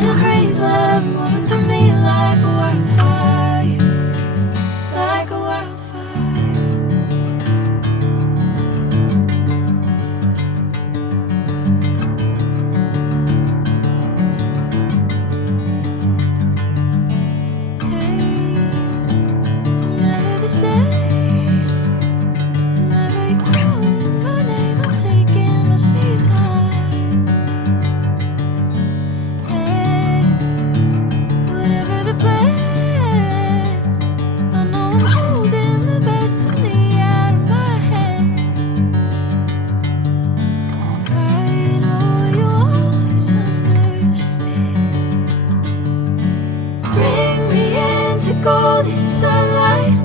Catching a crazy love moving through me like a wildfire, like a wildfire. Hey, I'm never the same. Whenever you're calling my name, I'm taking my sweet time. Hey, whatever the plan, I know I'm holding the best of me out of my hand. I know you always understand. Bring me into golden sunlight.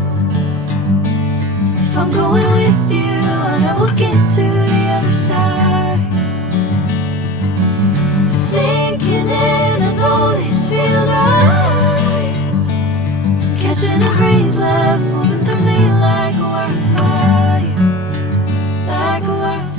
If I'm going with you, I know we'll get to the other side. Sinking in, I know this feels right. Catching a crazy love moving through me like a wildfire, like a wildfire.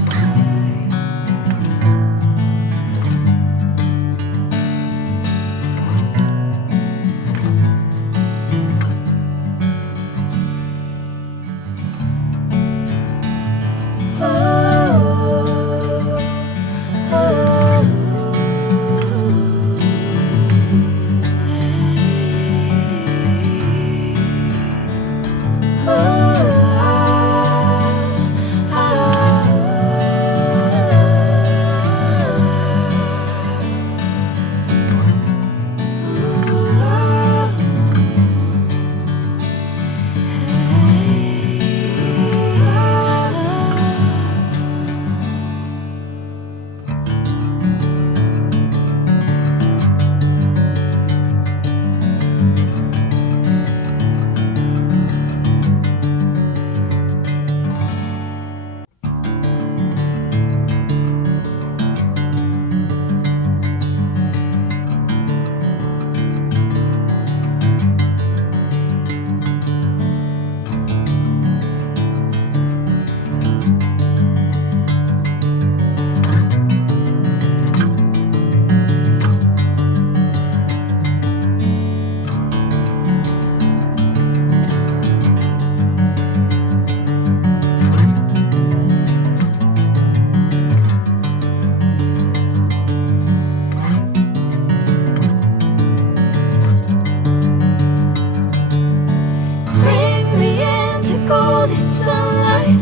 Bring me into golden sunlight.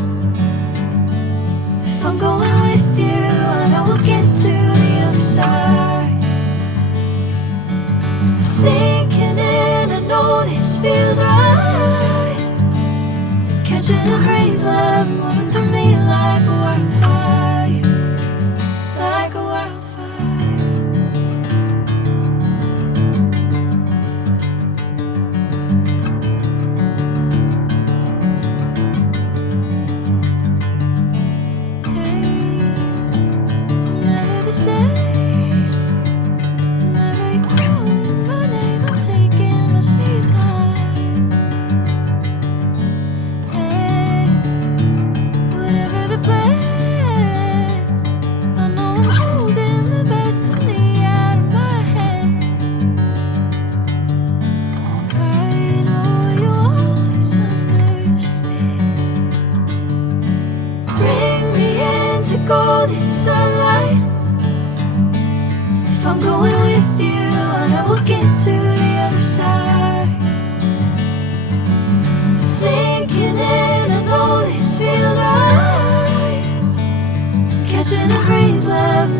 If I'm going with you, I know we'll get to the other side. Sinking in, I know this feels right. Catching a crazy love moving through me like a wildfire, like a wildfire. Hey, I'm never the same. Whenever you're calling my name, I'm taking my sweet time. Hey, whatever the plan, I know I'm holding the best of me out of my hand. I know you always understand. Bring me into golden sunlight. If I'm going with you, I know we'll get to the other side. Sinking in, I know this feels right. Catching a crazy love